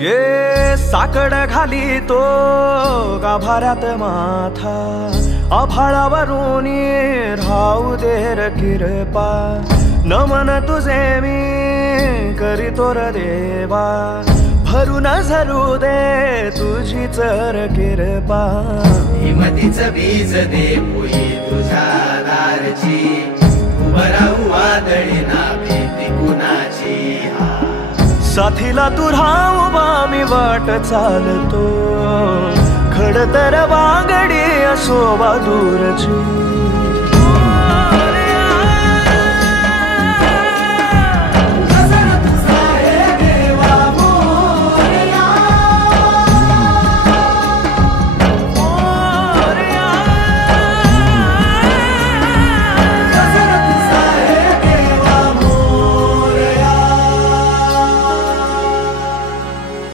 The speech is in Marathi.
ये साकड घाली तो गाभाऱ्यात माथा, आभाळावरून राहू दे र कृपा, नमन तुझे मी करीतो र देवा, भरून झरू दे तुझी चर कृपा। हिमतीच बीज दे पोई तुझ्या दारची, उभं राहू वादळी ना भीती कुणाची। साथीला तू राहू मी वाट चालतो, खडतर वागडी असो दूरची।